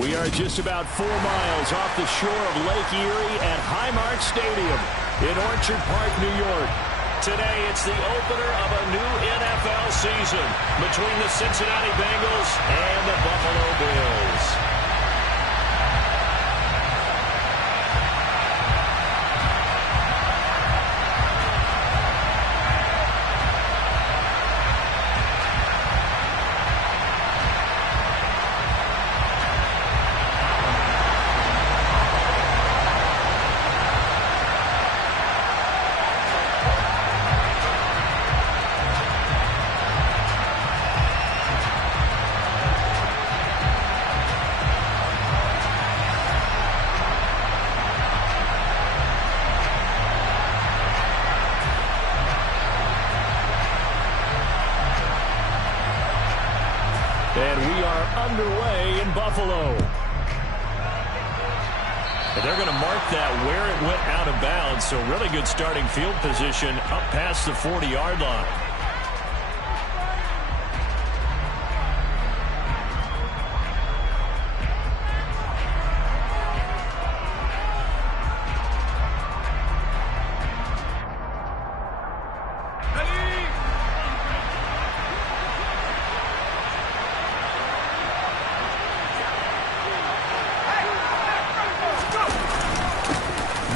We are just about 4 miles off the shore of Lake Erie at Highmark Stadium in Orchard Park, New York. Today, it's the opener of a new NFL season between the Cincinnati Bengals and the Buffalo Bills. And we are underway in Buffalo. And they're going to mark that where it went out of bounds. So really good starting field position up past the 40-yard line.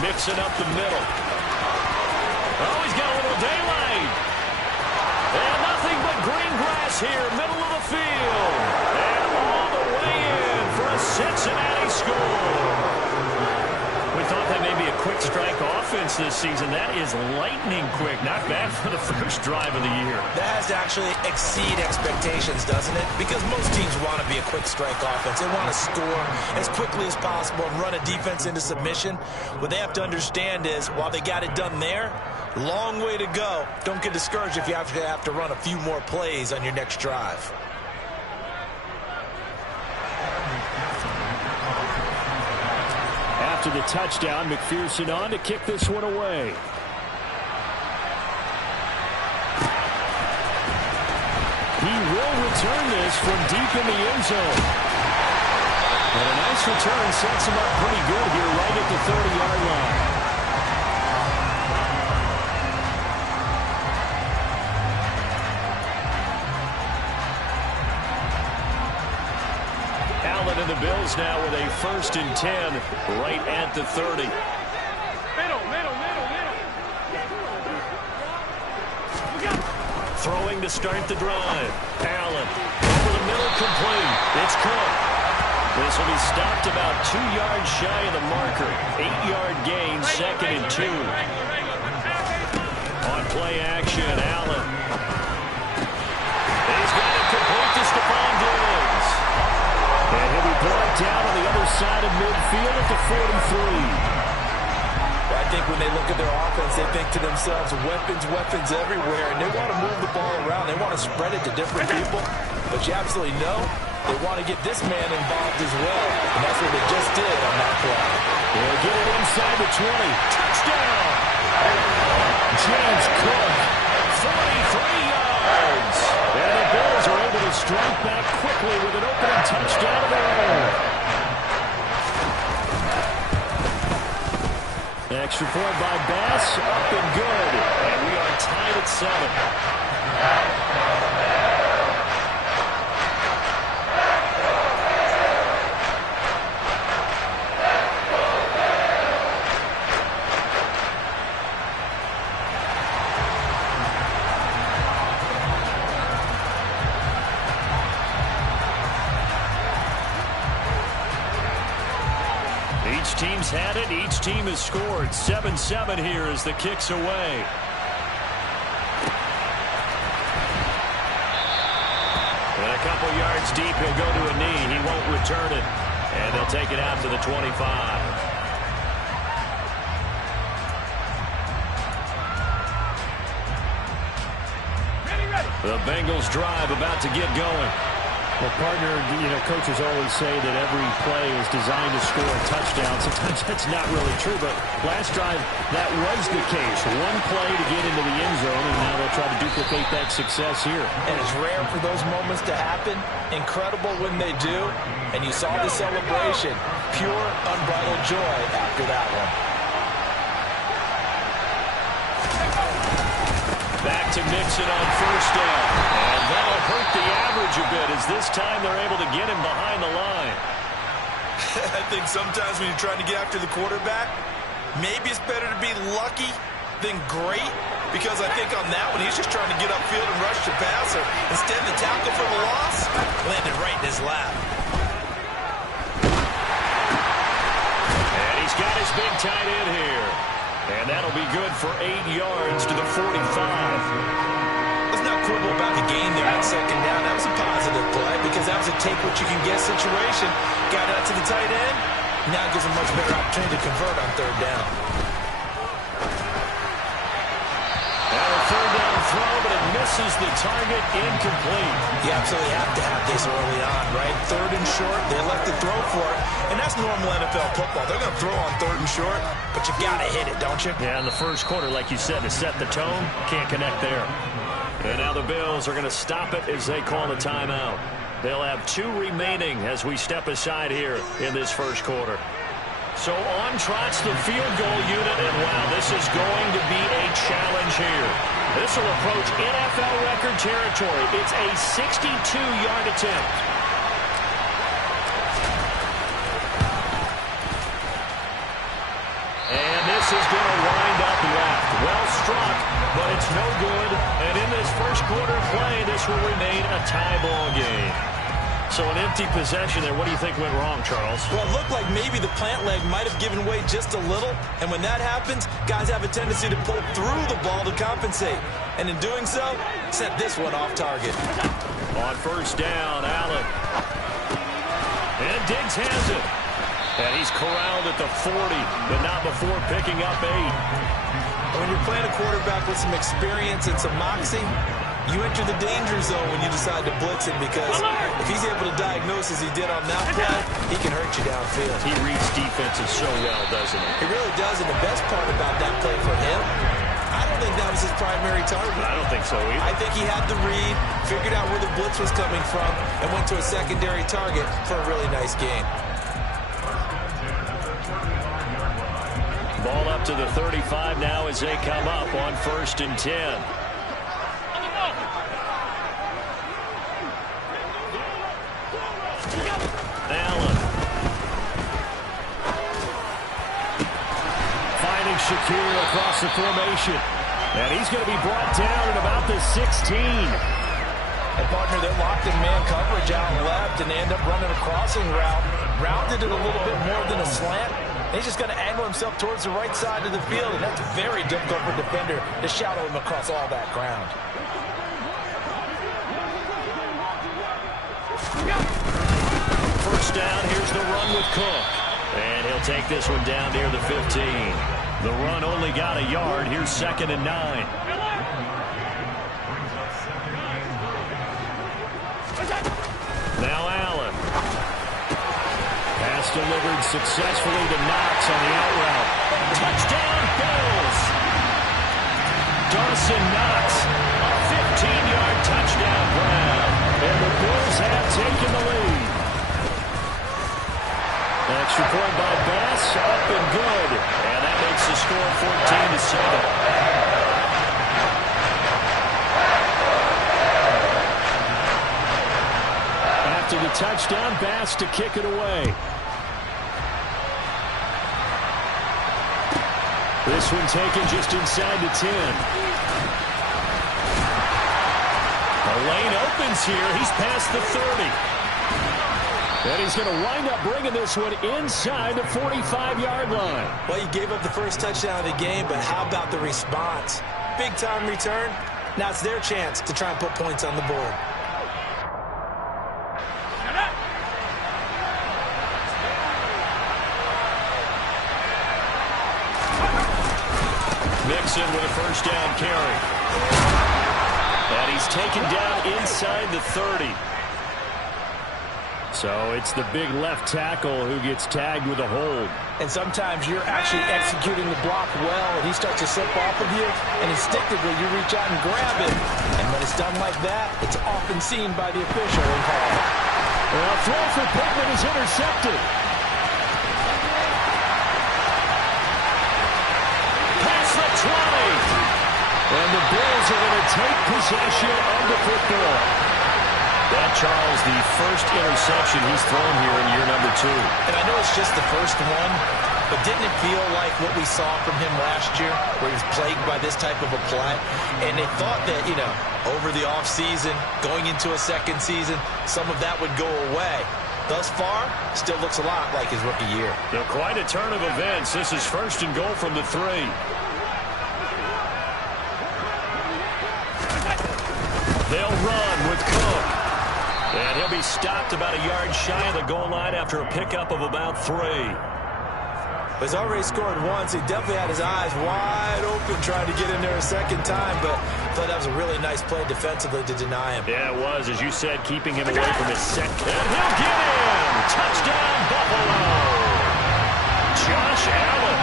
Mixing up the middle. Oh, he's got a little daylight. And nothing but green grass here, middle of the field. And all the way in for a Cincinnati score. We thought that may be a quick strike offense this season. That is lightning quick. Not bad for the first drive of the year. That has to actually exceed expectations, doesn't it? Because most teams want to be a quick strike offense. They want to score as quickly as possible and run a defense into submission. What they have to understand is, while they got it done there, long way to go. Don't get discouraged if you have to run a few more plays on your next drive. After the touchdown, McPherson on to kick this one away. He will return this from deep in the end zone. And a nice return sets him up pretty good here right at the 30-yard line. Allen and the Bills now with a 1st and 10 right at the 30. Middle. Throwing to start the drive. Allen over the middle, complete. It's Cook. This will be stopped about 2 yards shy of the marker. 8-yard gain, 2nd and 2. On play action, Allen. He's got it complete to Stephon Diggs. And he'll be brought down on the other side of midfield at the 43. I think when they look at their offense, they think to themselves, weapons everywhere, and they want to move the ball around. They want to spread it to different people, but you absolutely know they want to get this man involved as well, and that's what they just did on that play. They'll get it inside the 20. Touchdown! James Cook, 43 yards. And the Bills are able to strike back quickly with an opening touchdown of their own. Extra point by Bass, up and good. And we are tied at 7. Each team's had it. Each team has scored. 7-7 here as the kick's away. And a couple yards deep, he'll go to a knee. He won't return it. And they'll take it out to the 25. The Bengals drive about to get going. Well, partner, coaches always say that every play is designed to score a touchdown. Sometimes that's not really true, but last drive, that was the case. One play to get into the end zone, and now they'll try to duplicate that success here. And it's rare for those moments to happen. Incredible when they do. And you saw the celebration. Pure, unbridled joy after that one. Back to Mixon on first down. And that'll hurt the average a bit as this time they're able to get him behind the line. I think sometimes when you're trying to get after the quarterback, maybe it's better to be lucky than great. Because I think on that one, he's just trying to get upfield and rush the passer. Instead, the tackle for the loss landed right in his lap. And he's got his big tight end here. And that'll be good for 8 yards to the 45. Let's not quibble about the game there on second down. That was a positive play because that was a take-what-you-can-get situation. Got out to the tight end. Now gives him much better opportunity to convert on third down. And a third down throw, but it misses the target, incomplete. You absolutely have to have this early on, right? Third and short, they elect to throw for it. And that's normal NFL football. They're going to throw on third and short, but you got to hit it, don't you? Yeah, in the first quarter, like you said, to set the tone, can't connect there. And now the Bills are going to stop it as they call a timeout. They'll have 2 remaining as we step aside here in this first quarter. So on trots the field goal unit, and wow, this is going to be a challenge here. This will approach NFL record territory. It's a 62-yard attempt. And this is going to wind up left. Well struck, but it's no good. And in this first quarter play, this will remain a tie ball game. So an empty possession there. What do you think went wrong, Charles? Well, it looked like maybe the plant leg might have given way just a little. And when that happens, guys have a tendency to pull through the ball to compensate. And in doing so, sent this one off target. On first down, Allen. And Diggs has it. And he's corralled at the 40, but not before picking up 8. When you're playing a quarterback with some experience and some moxie, you enter the danger zone when you decide to blitz him because if he's able to diagnose as he did on that play, he can hurt you downfield. He reads defenses so well, doesn't he? He really does, and the best part about that play for him, I don't think that was his primary target. I don't think so either. I think he had the read, figured out where the blitz was coming from, and went to a secondary target for a really nice game. Ball up to the 35 now as they come up on first and 10. Allen. Finding Shakir across the formation. And he's going to be brought down at about the 16. And partner, they're locked in man coverage out left, and they end up running a crossing route. Rounded it a little bit more than a slant. He's just going to angle himself towards the right side of the field, and that's very difficult for a defender to shadow him across all that ground. First down, here's the run with Cook. And he'll take this one down near the 15. The run only got a yard. Here's second and 9. Now Allen. Pass delivered successfully to Knox on the out route. Touchdown, Bills! Dawson Knox, a 15-yard touchdown grab. And the Bills have taken the lead. Extra point by Bass, up and good. And that makes the score 14-7. After the touchdown, Bass to kick it away. This one taken just inside the 10. The lane opens here. He's past the 30. And he's going to wind up bringing this one inside the 45-yard line. Well, you gave up the first touchdown of the game, but how about the response? Big-time return. Now it's their chance to try and put points on the board. Mixon with a first down carry. And he's taken down inside the 30. So it's the big left tackle who gets tagged with a hold. And sometimes you're actually executing the block well, and he starts to slip off of you, and instinctively you reach out and grab it. And when it's done like that, it's often seen by the official and called. Well, throw for Pittman is intercepted. Past the 20. And the Bills are going to take possession of the football. And Charles, the first interception he's thrown here in year number 2. And I know it's just the first one, but didn't it feel like what we saw from him last year, where he was plagued by this type of a play? And they thought that, over the offseason, going into a second season, some of that would go away. Thus far, still looks a lot like his rookie year. So quite a turn of events. This is first and goal from the 3. They'll run with Cook. And he'll be stopped about a yard shy of the goal line after a pickup of about 3. He's already scored once. He definitely had his eyes wide open trying to get in there a second time, but I thought that was a really nice play defensively to deny him. Yeah, it was, as you said, keeping him away from his second. And he'll get him! Touchdown, Buffalo! Josh Allen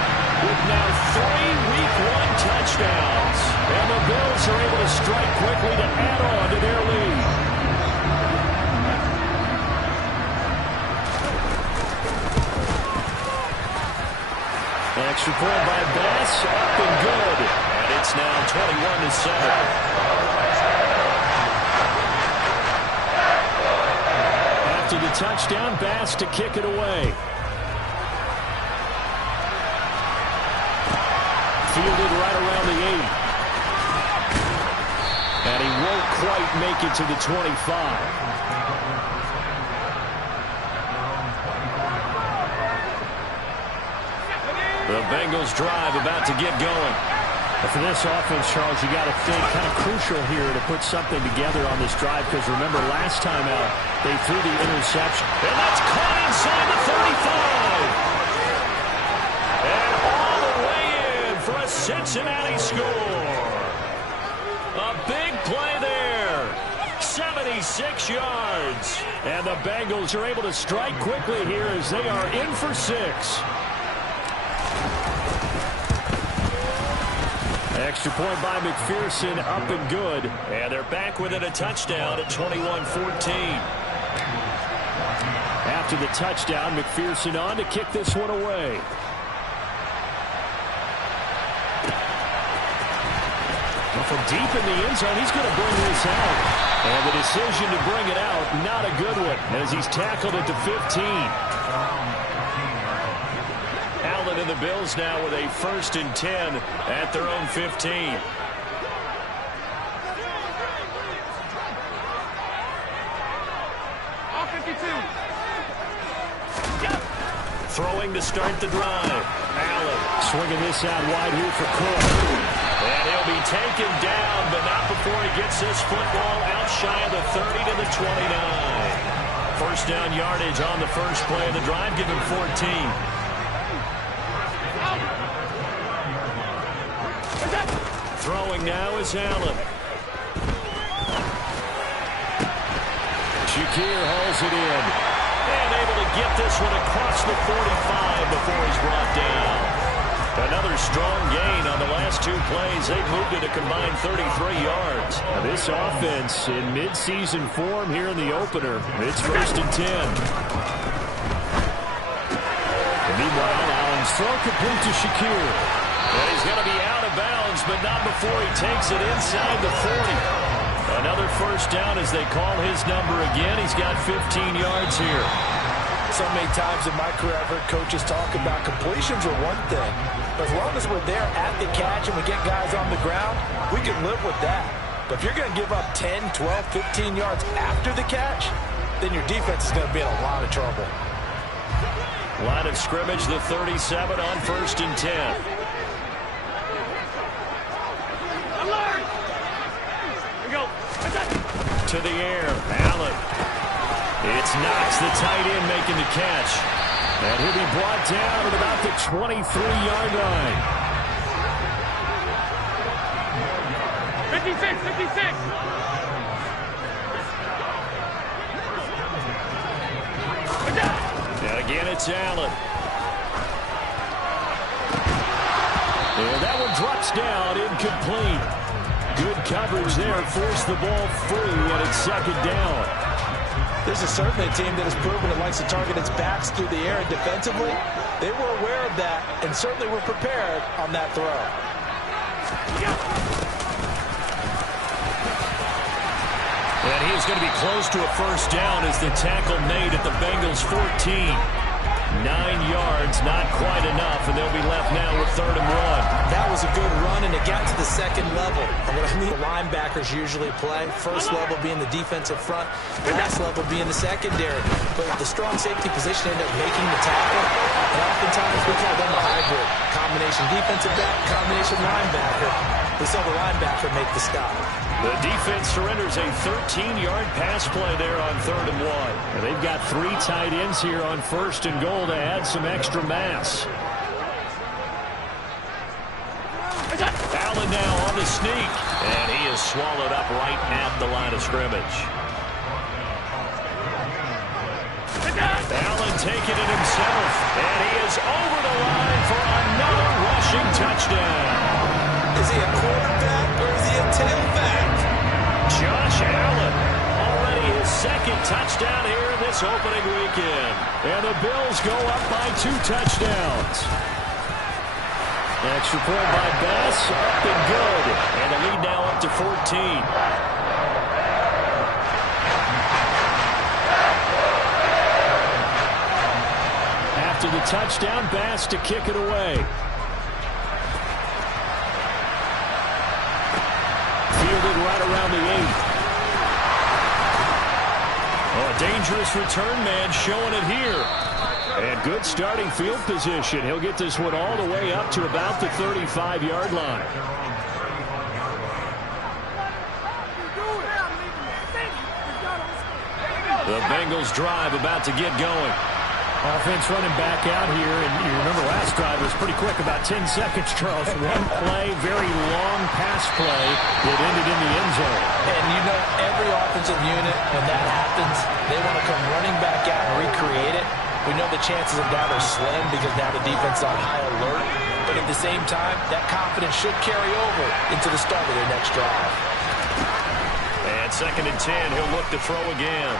with now 3 Week 1 touchdowns. And the Bills are able to strike quickly to add on to their lead. Extra point by Bass, up and good. And it's now 21-7. After the touchdown, Bass to kick it away. Fielded right around the 8. And he won't quite make it to the 25. The Bengals drive about to get going. But for this offense, Charles, you got to think kind of crucial here to put something together on this drive, because remember last time out they threw the interception. And that's caught inside the 35. And all the way in for a Cincinnati score. A big play there. 76 yards. And the Bengals are able to strike quickly here as they are in for 6. Extra point by McPherson, up and good. And they're back within a touchdown at 21-14. After the touchdown, McPherson on to kick this one away. Well, from deep in the end zone, he's going to bring this out. And the decision to bring it out, not a good one, as he's tackled at the 15. Allen and the Bills now with a 1st and 10 at their own 15. All 52. Throwing to start the drive. Allen swinging this out wide here for Cook. And he'll be taken down, but not before he gets this football out shy of the 30 to the 29. First down yardage on the first play of the drive. Give him 14. Throwing now is Allen. Shakir hauls it in. And able to get this one across the 45 before he's brought down. Another strong gain on the last 2 plays. They've moved it a combined 33 yards. Now this offense in midseason form here in the opener. It's 1st and 10. And meanwhile, Allen's throw complete to Shakir. And he's going to be out of bounds, but not before he takes it inside the 40. Another first down as they call his number again. He's got 15 yards here. So many times in my career I've heard coaches talk about completions are one thing, but as long as we're there at the catch and we get guys on the ground, we can live with that. But if you're going to give up 10, 12, 15 yards after the catch, then your defense is going to be in a lot of trouble. Line of scrimmage, the 37 on 1st and 10. To the air, Allen. It's Knox, the tight end, making the catch. And he'll be brought down at about the 23-yard line. 56, 56. Again, it's Allen. And that one drops down, incomplete. Good coverage there, forced the ball free, and it's second down. This is certainly a team that has proven it likes to target its backs through the air, and defensively, they were aware of that and certainly were prepared on that throw. And he is going to be close to a first down as the tackle made at the Bengals 14. 9 yards, not quite enough, and they'll be left now with 3rd and 1. That was a good run, and it got to the second level. And what I mean, the linebackers usually play. First level being the defensive front, last level being the secondary. But the strong safety position ended up making the tackle, and oftentimes we call them a hybrid. Combination defensive back, combination linebacker. We saw the linebacker make the stop. The defense surrenders a 13-yard pass play there on 3rd and 1. And they've got 3 tight ends here on 1st and goal to add some extra mass. Allen now on the sneak, and he is swallowed up right at the line of scrimmage. Allen taking it himself, and he is over the line for another rushing touchdown. Is he a quarterback or is he a tailback? Josh Allen, already his 2nd touchdown here this opening weekend. And the Bills go up by 2 touchdowns. Extra point by Bass, up and good. And the lead now up to 14. After the touchdown, Bass to kick it away. Fielded right around the 8. Oh, a dangerous return man showing it here. And good starting field position. He'll get this one all the way up to about the 35-yard line. The Bengals drive about to get going. Offense running back out here, and you remember last drive was pretty quick, about 10 seconds, Charles. One play, very long pass play that ended in the end zone. And you know, every offensive unit, when that happens, they want to come running back out and recreate it. We know the chances of that are slim because now the defense is on high alert. But at the same time, that confidence should carry over into the start of their next drive. And 2nd and 10, he'll look to throw again.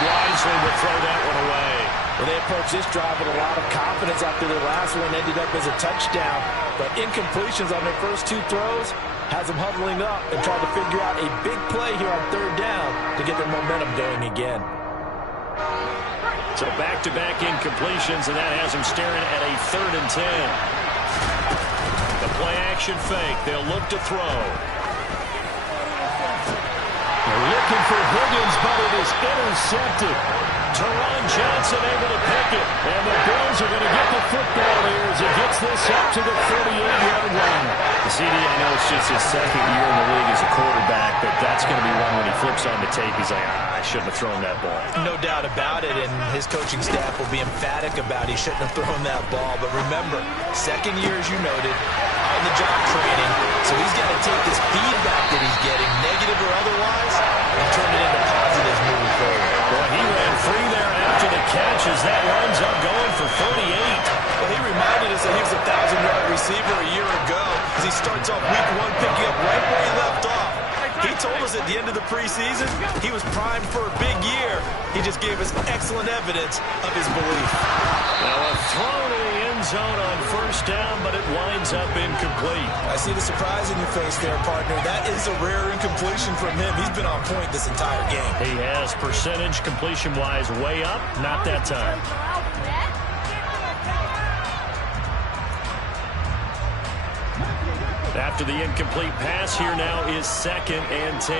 Wisely will throw that one away. Well, they approached this drive with a lot of confidence after their last one ended up as a touchdown. But incompletions on their first 2 throws has them huddling up and trying to figure out a big play here on 3rd down to get their momentum going again. So back-to-back incompletions, and that has them staring at a 3rd and 10. The play-action fake. They'll look to throw. They're looking for Higgins, but it is intercepted. Teron Johnson able to pick it. And the Bills are going to get the football here as he gets this up to the 38-yard line. The CD, I know it's just his 2nd year in the league as a quarterback, but that's going to be one when he flips on the tape. He's like, I shouldn't have thrown that ball. No doubt about it, and his coaching staff will be emphatic about he shouldn't have thrown that ball. But remember, 2nd year, as you noted, on the job training, so he's got to take this feedback that he's getting, negative or otherwise, and turn it into positives moving forward. Boy, he ran free there after the catch as that winds up going for 38. Well, he reminded us that he was a 1,000-yard receiver a year ago as he starts off week 1 picking up right where he left off. He told us at the end of the preseason he was primed for a big year. He just gave us excellent evidence of his belief. Now a throw to the end zone on 1st down, but it winds up incomplete. I see the surprise in your face there, partner. That is a rare incompletion from him. He's been on point this entire game. He has percentage completion-wise way up, not that time. After the incomplete pass, here now is 2nd and 10.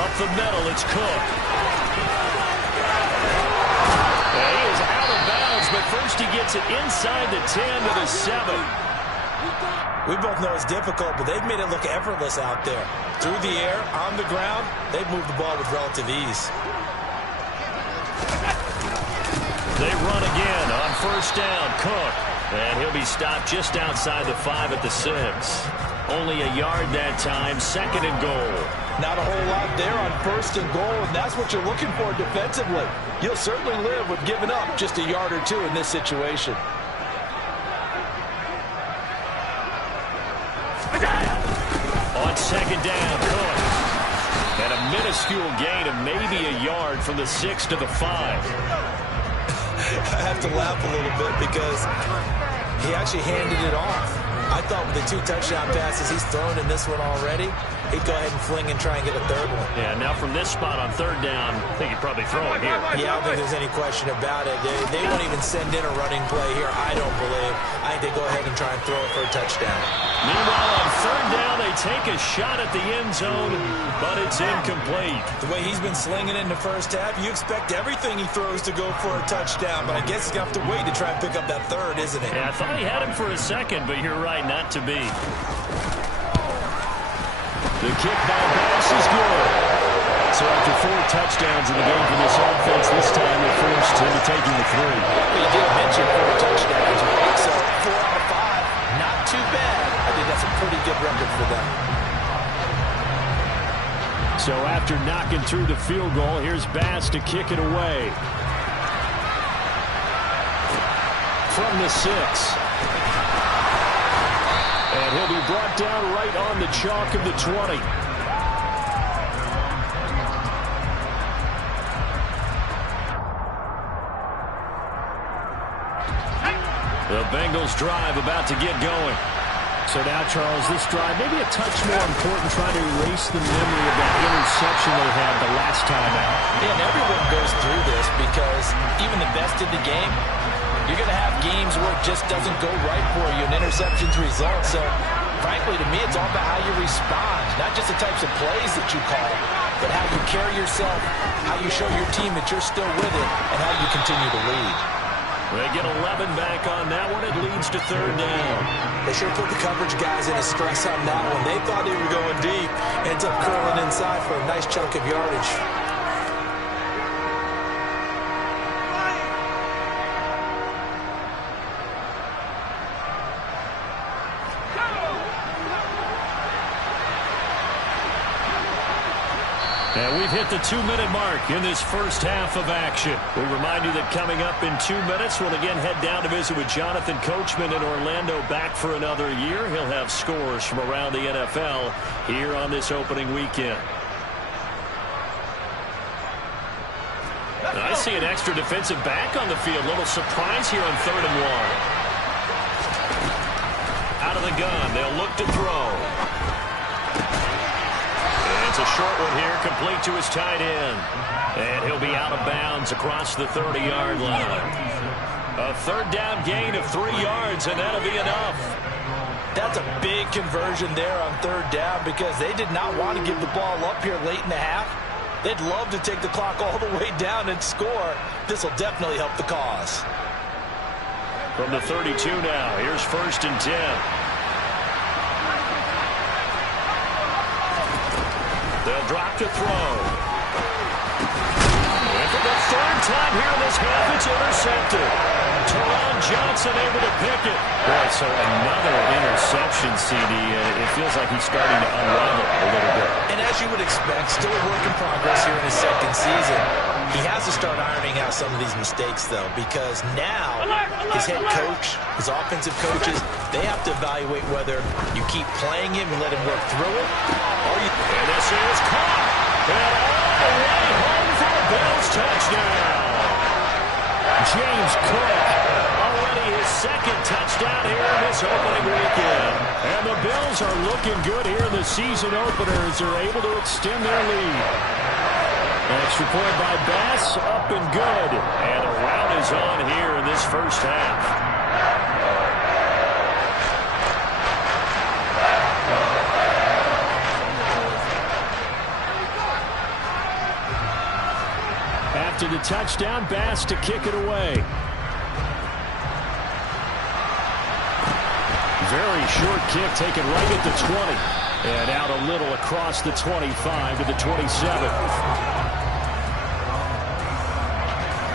Up the middle, it's Cook. He is out of bounds, but first he gets it inside the 10 to the 7. We both know it's difficult, but they've made it look effortless out there. Through the air, on the ground, they've moved the ball with relative ease. They run again on 1st down, Cook. And he'll be stopped just outside the 5 at the 6. Only a yard that time, 2nd and goal. Not a whole lot there on 1st and goal, and that's what you're looking for defensively. You'll certainly live with giving up just a yard or two in this situation. On 2nd down, Cook. And a minuscule gain of maybe a yard from the 6 to the 5. I have to laugh a little bit because he actually handed it off. I thought with the 2 touchdown passes he's thrown in this one already, he'd go ahead and fling and try and get a 3rd one. Yeah, now from this spot on 3rd down, I think he'd probably throw it here. Yeah, I don't think there's any question about it. They won't even send in a running play here, I don't believe. I think they go ahead and try and throw it for a touchdown. Meanwhile, on 3rd down, they take a shot at the end zone, but it's incomplete. The way he's been slinging in the first half, you expect everything he throws to go for a touchdown, but I guess he's going to have to wait to try and pick up that 3rd, isn't it? Yeah, I thought he had him for a second, but you're right, not to be. The kick by Bass is good. So after 4 touchdowns in the game for this offense, this time they're forced into taking the 3. Well, you did mention 4 touchdowns, right? So 4 out of 5, not too bad. I think that's a pretty good record for them. So after knocking through the field goal, here's Bass to kick it away. From the 6. And he'll be brought down right on the chalk of the 20. The Bengals drive about to get going. So now, Charles, this drive maybe a touch more important, trying to erase the memory of that interception they had the last time out. Yeah, and everyone goes through this because even the best in the game, you're going to have games where it just doesn't go right for you, and interceptions result. So, frankly, to me, it's all about how you respond, not just the types of plays that you call, but how you carry yourself, how you show your team that you're still with it, and how you continue to lead. They get 11 back on that one. It leads to 3rd down. They should have put the coverage guys in a stress on that one. They thought they were going deep. Ends up curling inside for a nice chunk of yardage. And we've hit the 2-minute mark in this first half of action. We remind you that coming up in 2 minutes, we'll again head down to visit with Jonathan Coachman in Orlando, back for another year. He'll have scores from around the NFL here on this opening weekend. I see an extra defensive back on the field. Little surprise here on 3rd and 1. Out of the gun, they'll look to throw. It's a short one here, complete to his tight end. And he'll be out of bounds across the 30-yard line. A 3rd down gain of 3 yards, and that'll be enough. That's a big conversion there on 3rd down because they did not want to give the ball up here late in the half. They'd love to take the clock all the way down and score. This will definitely help the cause. From the 32 now, here's 1st and 10. They'll drop to throw. And for the 3rd time here in this half, it's intercepted. Teron Johnson able to pick it. Boy, so another interception, CD. It feels like he's starting to unravel a little bit. And as you would expect, still a work in progress here in his 2nd season. He has to start ironing out some of these mistakes, though, because now his head coach, his offensive coaches, they have to evaluate whether you keep playing him and let him work through it, or you... And this is caught. And all the way home for a Bills touchdown. James Cook, already his 2nd touchdown here in this opening weekend. And the Bills are looking good here in the season opener as they're able to extend their lead. Extra point by Bass, up and good. And a rout is on here in this first half. After the touchdown, Bass to kick it away. Very short kick taken right at the 20. And out a little across the 25 to the 27.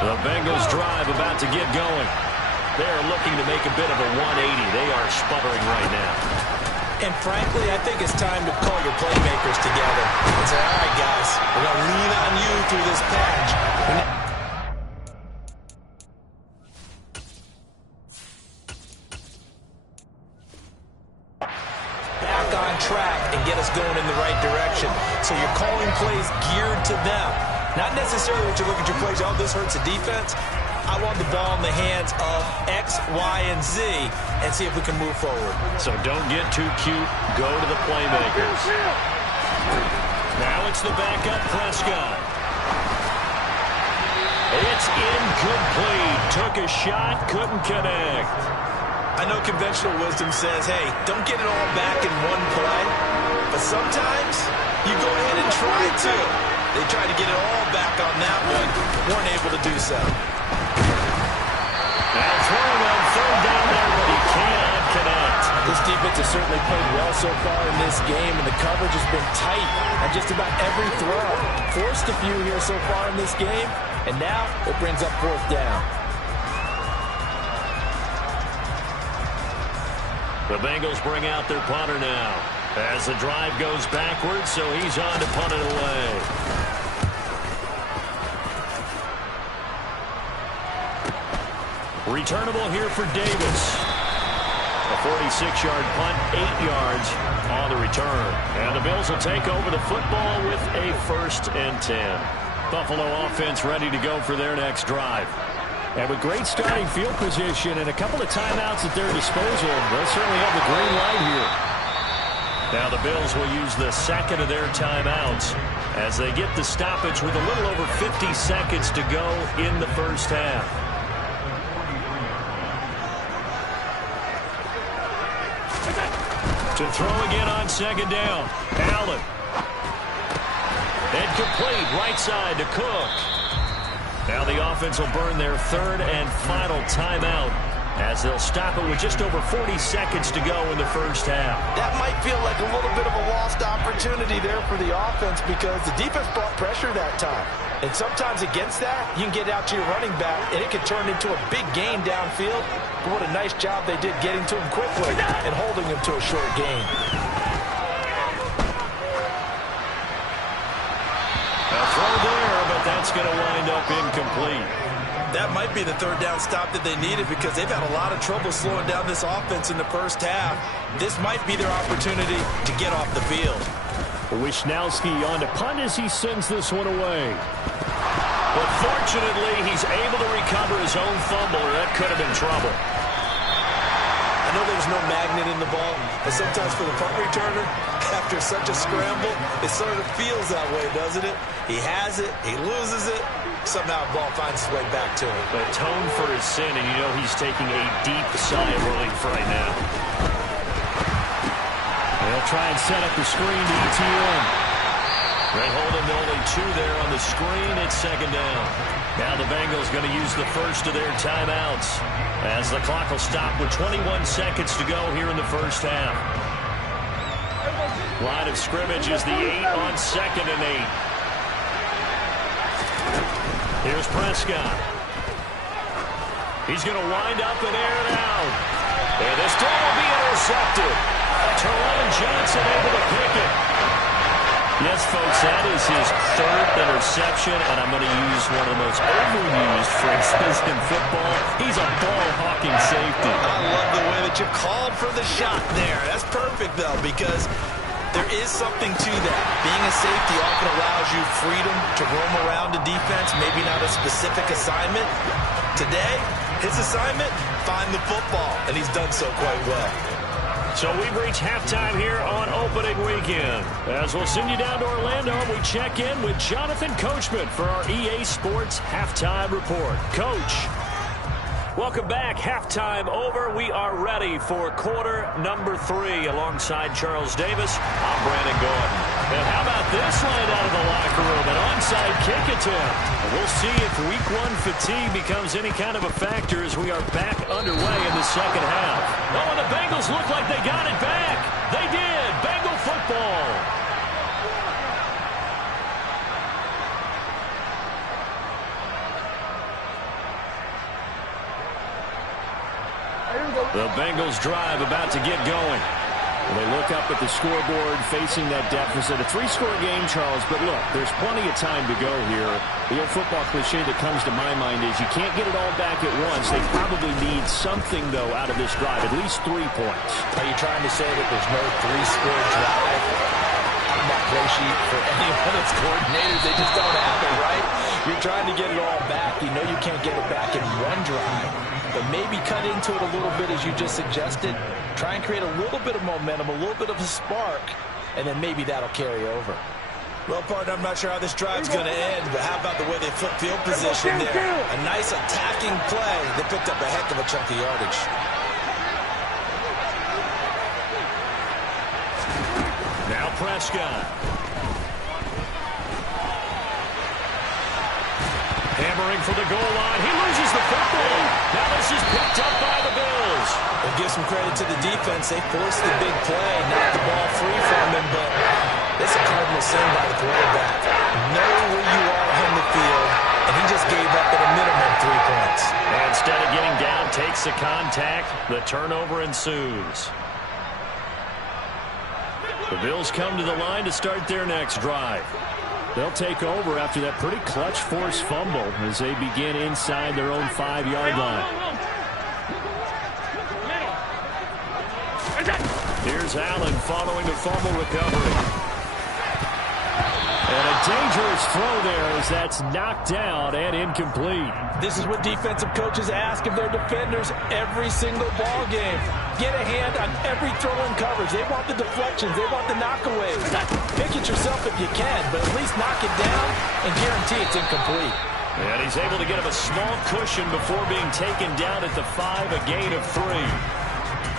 The Bengals drive about to get going. They're looking to make a bit of a 180. They are sputtering right now. And frankly, I think it's time to call your playmakers together and say, all right, guys, we're going to lean on you through this patch. Back on track and get us going in the right direction. So you're calling plays geared to them. Not necessarily what you look at your plays, oh, this hurts the defense. I want the ball in the hands of X, Y, and Z and see if we can move forward. So don't get too cute. Go to the playmakers. Now it's the backup Prescott. It's incomplete. Took a shot, couldn't connect. I know conventional wisdom says, hey, don't get it all back in one play. But sometimes you go ahead and try to. They tried to get it all back on that one. Weren't able to do so. Now throwing on third down there, but he cannot connect. This defense has certainly played well so far in this game, and the coverage has been tight on just about every throw. Forced a few here so far in this game, and now it brings up fourth down. The Bengals bring out their punter now as the drive goes backwards, so he's on to punt it away. Returnable here for Davis. A 46-yard punt, 8 yards on the return. And the Bills will take over the football with a 1st and 10. Buffalo offense ready to go for their next drive. And with great starting field position and a couple of timeouts at their disposal, they'll certainly have the green light here. Now the Bills will use the second of their timeouts as they get the stoppage with a little over 50 seconds to go in the first half. To throw again on second down. Allen. And complete right side to Cook. Now the offense will burn their 3rd and final timeout as they'll stop it with just over 40 seconds to go in the first half. That might feel like a little bit of a lost opportunity there for the offense because the defense brought pressure that time. And sometimes against that, you can get out to your running back, and it can turn into a big gain downfield. But what a nice job they did getting to him quickly and holding him to a short gain. A throw there, but that's going to wind up incomplete. That might be the 3rd down stop that they needed because they've had a lot of trouble slowing down this offense in the first half. This might be their opportunity to get off the field. Wishnowski on to punt as he sends this one away. But fortunately, he's able to recover his own fumble, or that could have been trouble. I know there's no magnet in the ball, but sometimes for the punt returner, after such a scramble, it sort of feels that way, doesn't it? He has it, he loses it, somehow the ball finds its way back to him. Atone for his sin, and you know he's taking a deep sigh of relief right now. They'll try and set up the screen to ETN. They hold him to only 2 there on the screen. It's second down. Now the Bengals going to use the first of their timeouts as the clock will stop with 21 seconds to go here in the first half. Line of scrimmage is the 8 on 2nd and 8. Here's Prescott. He's going to wind up and air it out. And this throw will be intercepted. Terron Johnson able to pick it. Yes, folks, that is his 3rd interception, and I'm going to use one of the most overused phrases in football. He's a ball-hawking safety. I love the way that you called for the shot there. That's perfect, though, because there is something to that. Being a safety often allows you freedom to roam around the defense, maybe not a specific assignment. Today, his assignment, find the football, and he's done so quite well. So we've reached halftime here on opening weekend. As we'll send you down to Orlando, we check in with Jonathan Coachman for our EA Sports Halftime Report. Coach, welcome back. Halftime over. We are ready for quarter number 3 alongside Charles Davis. I'm Brandon Gordon. And how about this line out of the locker room? An onside kick attempt. We'll see if week 1 fatigue becomes any kind of a factor as we are back underway in the second half. Oh, and the Bengals look like they got it back. They did. Bengal football. The Bengals drive about to get going. They look up at the scoreboard facing that deficit. A 3-score game, Charles, but look, there's plenty of time to go here. The old football cliche that comes to my mind is you can't get it all back at once. They probably need something, though, out of this drive, at least 3 points. Are you trying to say that there's no 3-score drive on that play sheet for any one of its coordinators? They just don't have it, right? You're trying to get it all back. You know you can't get it back in one drive. But maybe cut into it a little bit, as you just suggested. Try and create a little bit of momentum, a little bit of a spark, and then maybe that'll carry over. Well, partner, I'm not sure how this drive's going to end, but how about the way they flip field position there? A nice attacking play. They picked up a heck of a chunk of yardage. Now Prescott. Hammering for the goal line. He loses the football. Now this is picked up by the Bills. We'll give some credit to the defense. They forced the big play, knocked the ball free from him, but it's a cardinal sin by the quarterback. Know where you are on the field, and he just gave up at a minimum 3 points. And instead of getting down, takes the contact. The turnover ensues. The Bills come to the line to start their next drive. They'll take over after that pretty clutch forced fumble as they begin inside their own 5-yard line. Here's Allen following the fumble recovery. And a dangerous throw there as that's knocked down and incomplete. This is what defensive coaches ask of their defenders every single ball game. Get a hand on every throw in coverage. They want the deflections. They want the knockaways. Pick it yourself if you can, but at least knock it down and guarantee it's incomplete. And he's able to get him a small cushion before being taken down at the 5, a gain of 3.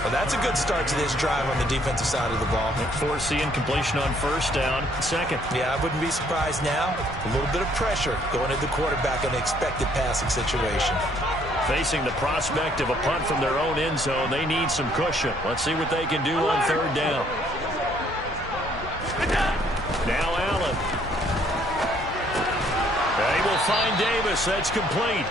Well, that's a good start to this drive on the defensive side of the ball. Forcing completion on first down. Second. Yeah, I wouldn't be surprised now. A little bit of pressure going at the quarterback in an expected passing situation. Facing the prospect of a punt from their own end zone, they need some cushion. Let's see what they can do on third down. Now Allen. They will find Davis. That's complete.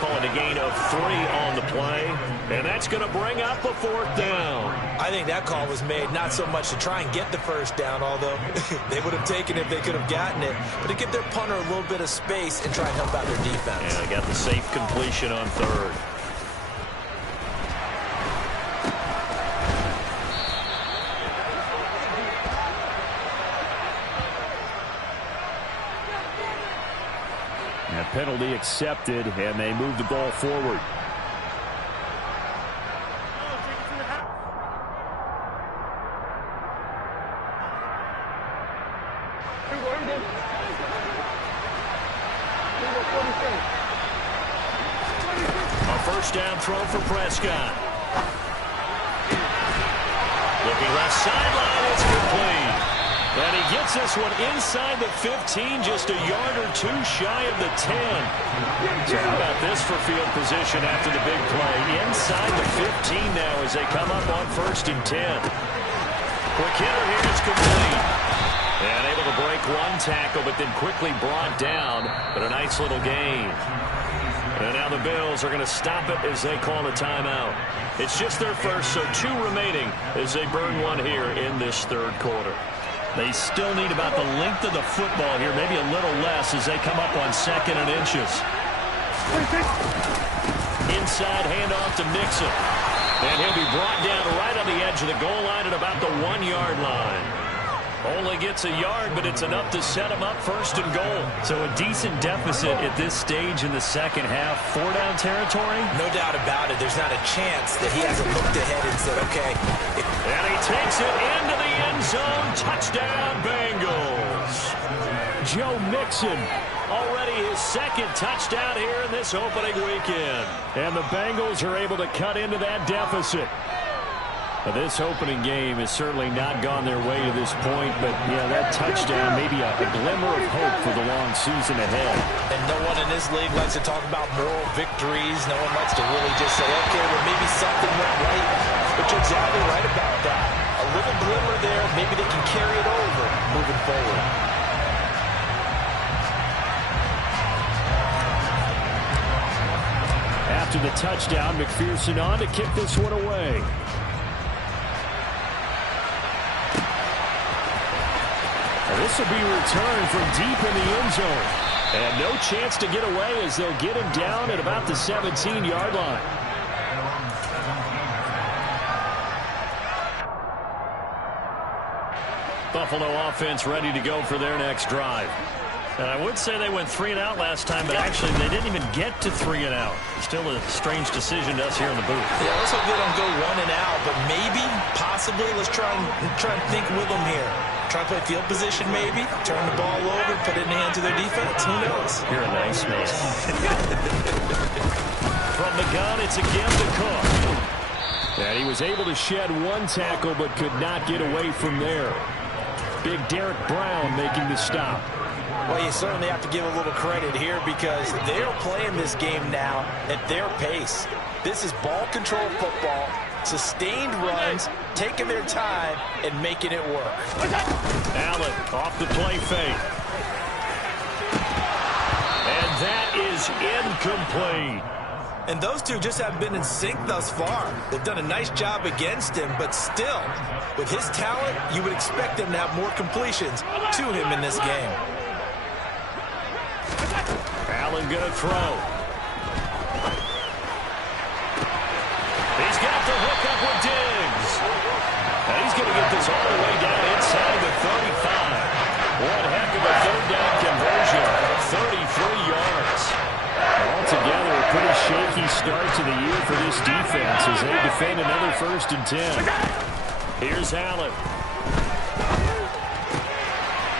Calling a gain of 3 on the play. And that's going to bring up a 4th down. I think that call was made not so much to try and get the first down, although they would have taken it if they could have gotten it, but to give their punter a little bit of space and try and help out their defense. And they got the safe completion on third. And penalty accepted, and they move the ball forward. A first down throw for Prescott. Looking left sideline, it's complete. And he gets this one inside the 15, just a yard or 2 shy of the 10. So how about this for field position after the big play? Inside the 15 now as they come up on 1st and 10. Quick hitter here, it's complete. And able to break 1 tackle, but then quickly brought down. But a nice little gain. And now the Bills are going to stop it as they call a timeout. It's just their first, so 2 remaining as they burn 1 here in this third quarter. They still need about the length of the football here, maybe a little less as they come up on 2nd and inches. Inside handoff to Mixon. And he'll be brought down right on the edge of the goal line at about the 1-yard line. Only gets a yard, but it's enough to set him up 1st and goal. So a decent deficit at this stage in the second half. 4-down territory? No doubt about it. There's not a chance that he hasn't looked ahead and said, okay. And he takes it into the end zone. Touchdown, Bengals. Joe Mixon, already his 2nd touchdown here in this opening weekend. And the Bengals are able to cut into that deficit. Now, this opening game has certainly not gone their way to this point, but, yeah, that touchdown, maybe a glimmer of hope for the long season ahead. And no one in this league likes to talk about moral victories. No one likes to really just say, okay, well, maybe something went right. But you're exactly right about that. A little glimmer there, maybe they can carry it over moving forward. After the touchdown, McPherson on to kick this one away. this will be returned from deep in the end zone. And no chance to get away as they'll get him down at about the 17-yard line. Buffalo offense ready to go for their next drive. And I would say they went 3 and out last time, but actually they didn't even get to 3 and out. Still a strange decision to us here in the booth. Yeah, let's hope they don't go 1 and out, but maybe, possibly, let's try and think with them here. Try to play field position maybe, turn the ball over, put it in the hands of their defense. Who knows? You're a nice man. From the gun, it's again to Cook. And he was able to shed 1 tackle, but could not get away from there. Big Derek Brown making the stop. Well, you certainly have to give a little credit here because they're playing this game now at their pace. This is ball control football, sustained runs, taking their time, and making it work. Allen off the play fake. And that is incomplete. And those two just haven't been in sync thus far. They've done a nice job against him, but still, with his talent, you would expect him to have more completions to him in this game. Allen gonna throw. He's got the hook up with Diggs. And he's gonna get this all the way down inside the 35. One heck of a third down conversion. 33 yards. Altogether, a pretty shaky start to the year for this defense as they defend another 1st and 10. Here's Allen.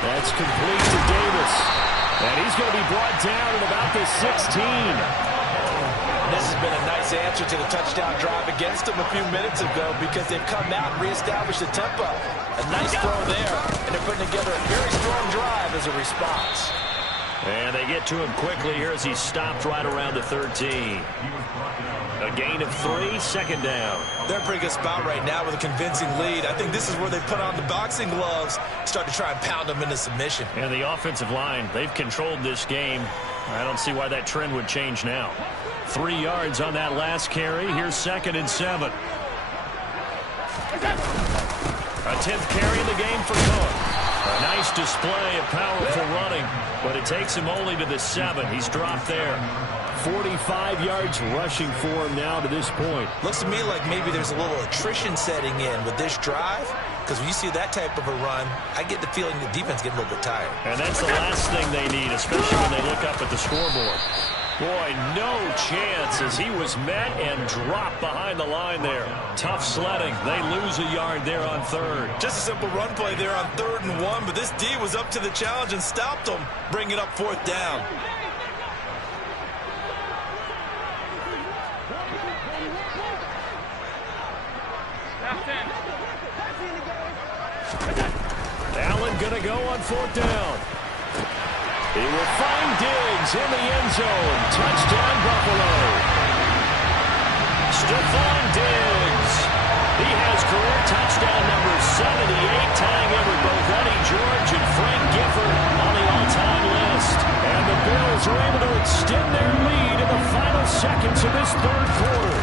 That's complete to Davis. And he's going to be brought down at about the 16. This has been a nice answer to the touchdown drive against them a few minutes ago because they've come out and reestablished the tempo. A nice throw there, and they're putting together a very strong drive as a response. And they get to him quickly here as he stopped right around the 13. A gain of 3, 2nd down. They're in a pretty good spot right now with a convincing lead. I think this is where they put on the boxing gloves, start to try and pound them into submission. And the offensive line, they've controlled this game. I don't see why that trend would change now. 3 yards on that last carry. Here's 2nd and 7. A 10th carry in the game for Cook. A nice display of powerful running, but it takes him only to the 7. He's dropped there. 45 yards rushing for him now to this point. Looks to me like maybe there's a little attrition setting in with this drive, because when you see that type of a run, I get the feeling the defense getting a little bit tired. And that's the last thing they need, especially when they look up at the scoreboard. Boy, no chance as he was met and dropped behind the line there. Tough sledding. They lose a yard there on 3rd. Just a simple run play there on 3rd and 1, but this D was up to the challenge and stopped them, bringing up 4th down. Allen gonna go on 4th down. He will find Diggs in the end zone. Touchdown, Buffalo. Stephon Diggs. He has career touchdown number 78, tying in with both Eddie George and Frank Gifford on the all-time list. And the Bills are able to extend their lead in the final seconds of this 3rd quarter.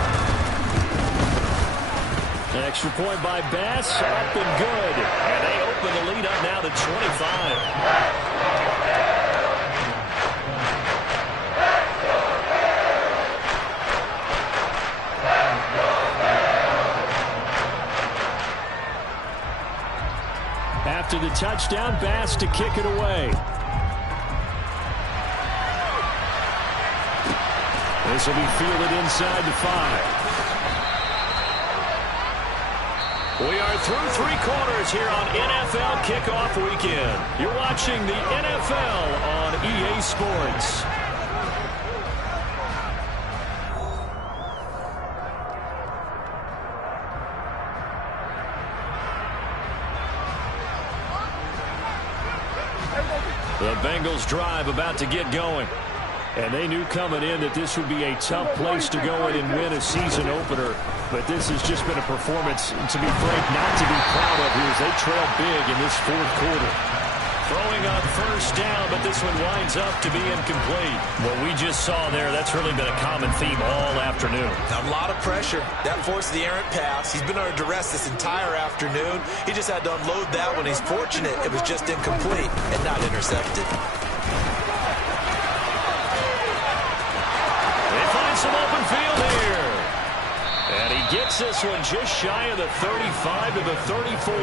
An extra point by Bass, up and good. And they open the lead up now to 25. After the touchdown, Bass to kick it away. This will be fielded inside the 5. We are through 3 quarters here on NFL Kickoff Weekend. You're watching the NFL on EA Sports. The Bengals drive about to get going. And they knew coming in that this would be a tough place to go in and win a season opener. But this has just been a performance, to be frank, not to be proud of here as they trail big in this 4th quarter. Throwing on first down, but this one winds up to be incomplete. What we just saw there, that's really been a common theme all afternoon. A lot of pressure. That forced the errant pass. He's been under duress this entire afternoon. He just had to unload that one. He's fortunate it was just incomplete and not intercepted. They find some open field here. And he gets this one just shy of the 35 to the 34.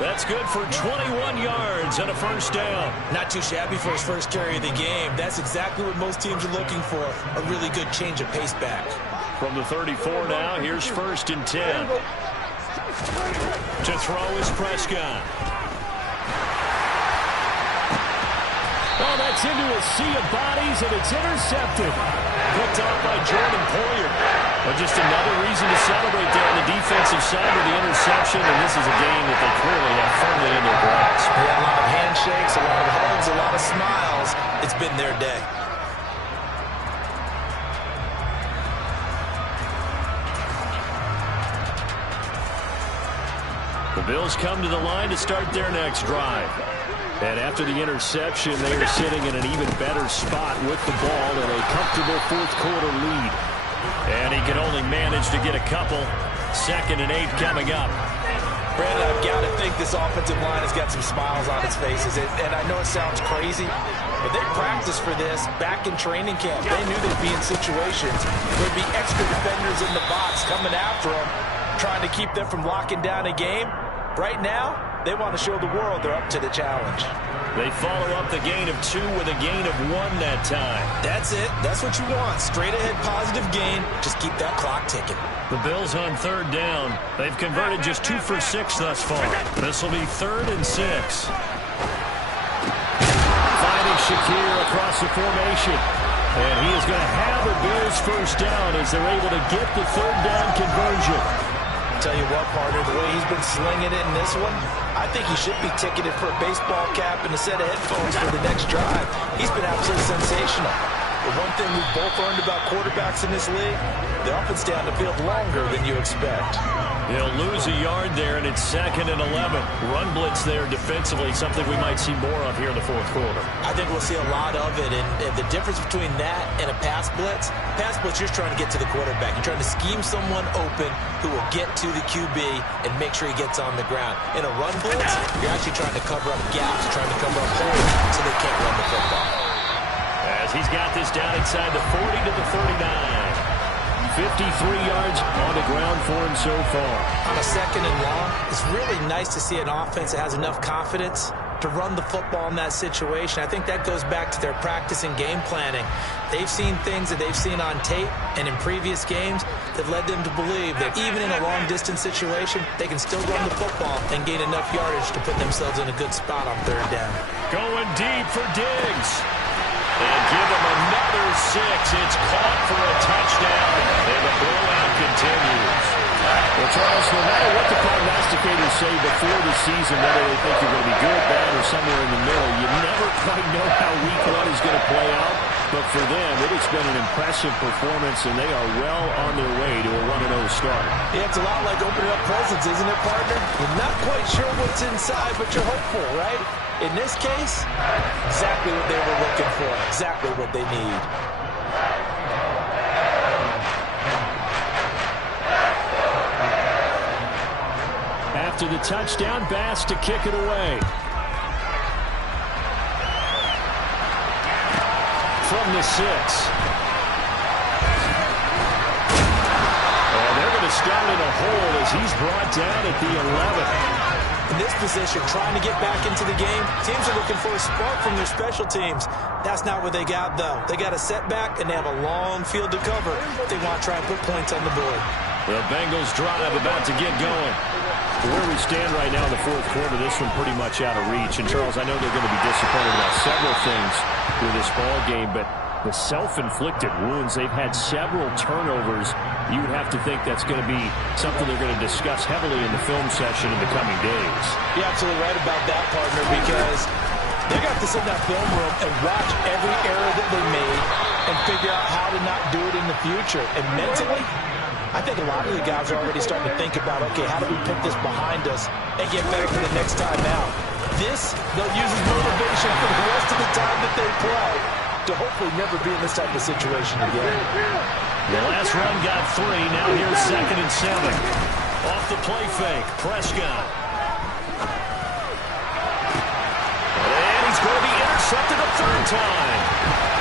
That's good for 21 yards and a first down. Not too shabby for his first carry of the game. That's exactly what most teams are looking for, a really good change of pace back. From the 34 now, here's 1st and 10. To throw is Prescott. Oh, that's into a sea of bodies, and it's intercepted. Picked off by Jordan Poyer. But just another reason to celebrate there on the defensive side with the interception, and this is a game that they clearly have firmly in their grasp. Yeah, a lot of handshakes, a lot of hugs, a lot of smiles. It's been their day. The Bills come to the line to start their next drive. And after the interception, they are sitting in an even better spot with the ball in a comfortable fourth-quarter lead. And he can only manage to get a couple. 2nd and 8 coming up. Brandon, I've got to think this offensive line has got some smiles on its faces. And I know it sounds crazy, but they practiced for this back in training camp. They knew they'd be in situations where there'd be extra defenders in the box coming after them, trying to keep them from locking down a game. Right now, they want to show the world they're up to the challenge. They follow up the gain of 2 with a gain of 1 that time. That's it. That's what you want. Straight ahead positive gain. Just keep that clock ticking. The Bills on 3rd down. They've converted just 2 for 6 thus far. This will be 3rd and 6. Finding Shakir across the formation. And he is going to have the Bills first down as they're able to get the 3rd down conversion. Tell you what, partner, the way he's been slinging it in this one, I think he should be ticketed for a baseball cap and a set of headphones for the next drive. He's been absolutely sensational. The one thing we've both learned about quarterbacks in this league, they often stay on the field longer than you expect. He'll lose a yard there, and it's 2nd and 11. Run blitz there defensively, something we might see more of here in the fourth quarter. I think we'll see a lot of it, and the difference between that and a pass blitz, you're trying to get to the quarterback. You're trying to scheme someone open who will get to the QB and make sure he gets on the ground. In a run blitz, you're actually trying to cover up gaps, trying to cover up holes so they can't run the football. As he's got this down inside the 40 to the 39. 53 yards on the ground for him so far. On a 2nd and long, it's really nice to see an offense that has enough confidence to run the football in that situation. I think that goes back to their practice and game planning. They've seen things that they've seen on tape and in previous games that led them to believe that even in a long-distance situation, they can still run the football and gain enough yardage to put themselves in a good spot on 3rd down. Going deep for Diggs. And give him another 6. It's caught for a touchdown. And the blowout continues. Well, Charles, no matter what the prognosticators say before the season, whether they think you're going to be good, bad, or somewhere in the middle, you never quite know how week 1 is going to play out. But for them, it has been an impressive performance, and they are well on their way to a 1-0 start. Yeah, it's a lot like opening up presents, isn't it, partner? You're not quite sure what's inside, but you're hopeful, right? In this case, exactly what they were looking for, exactly what they need. After the touchdown, Bass to kick it away. From the 6. And they're going to start in a hole as he's brought down at the 11. In this position, trying to get back into the game, teams are looking for a spark from their special teams. That's not what they got, though. They got a setback, and they have a long field to cover if they want to try and put points on the board. The Bengals drive about to get going. Where we stand right now in the fourth quarter, this one pretty much out of reach. And, Charles, I know they're going to be disappointed about several things with this ball game, but the self-inflicted wounds, they've had several turnovers. You would have to think that's going to be something they're going to discuss heavily in the film session in the coming days. You're absolutely right about that, partner, because they got to sit in that film room and watch every error that they made and figure out how to not do it in the future. And mentally, I think a lot of the guys are already starting to think about, okay, how do we put this behind us and get better for the next time out? this, they'll use as motivation for the rest of the time that they play to hopefully never be in this type of situation again. The last run got 3. Now here's 2nd and 7. Off the play fake, Prescott. And he's going to be intercepted a 3rd time.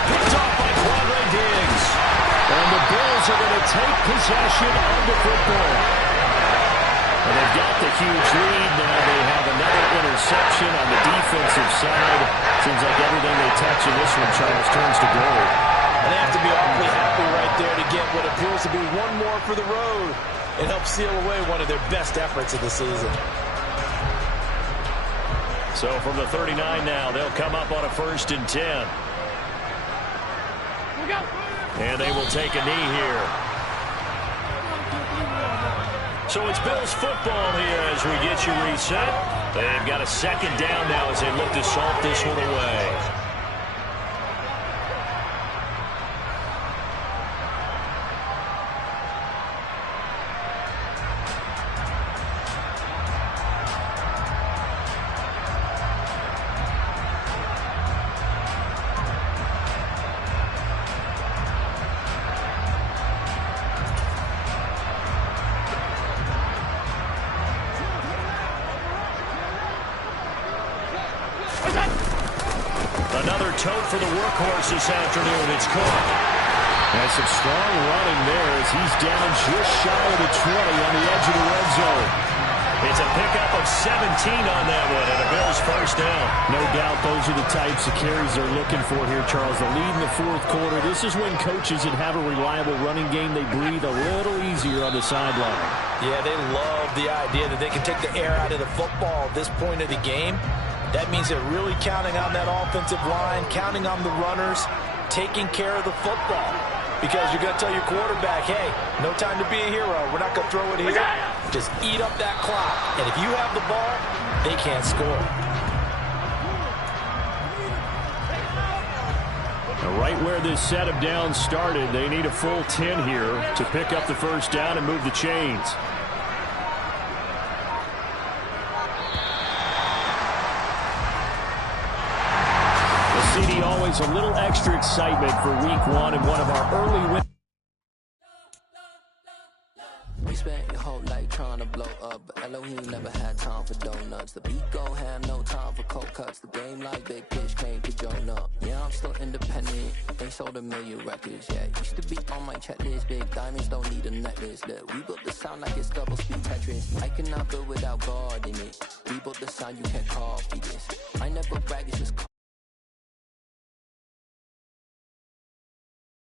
Picked off by Quandre Diggs. And the Bills are going to take possession of the football. And they've got the huge lead. Now they have another interception on the defensive side. Seems like everything they touch in this one, Charles, turns to gold. And they have to be awfully happy right there to get what appears to be one more for the road and help seal away one of their best efforts of the season. So from the 39 now, they'll come up on a 1st and 10. And they will take a knee here. So it's Bills football here as we get you reset. They've got a 2nd down now as they look to salt this one away. Another tote for the workhorse this afternoon. It's Cook. That's some strong running there as he's down just shy of the 20 on the edge of the red zone. It's a pickup of 17 on that one and a Bills 1st down. No doubt those are the types of carries they're looking for here, Charles. The lead in the 4th quarter. This is when coaches that have a reliable running game, they breathe a little easier on the sideline. Yeah, they love the idea that they can take the air out of the football at this point of the game. That means they're really counting on that offensive line, counting on the runners, taking care of the football. Because you're going to tell your quarterback, hey, no time to be a hero. We're not going to throw it here. Just eat up that clock. And if you have the ball, they can't score. Now, right where this set of downs started, they need a full 10 here to pick up the 1st down and move the chains. CD, always a little extra excitement for week 1 and one of our early wins. We spent your whole life trying to blow up, but Elohim never had time for donuts. The beat gon' have no time for cold cuts. The game like Big Pitch came to join up. Yeah, I'm still independent. Ain't sold a million records yet. Used to be on my checklist. Big diamonds don't need a necklace. Look, we built the sound like it's double speed Tetris. I cannot build without God in it. We built the sound, you can't copy this. I never brag, it's just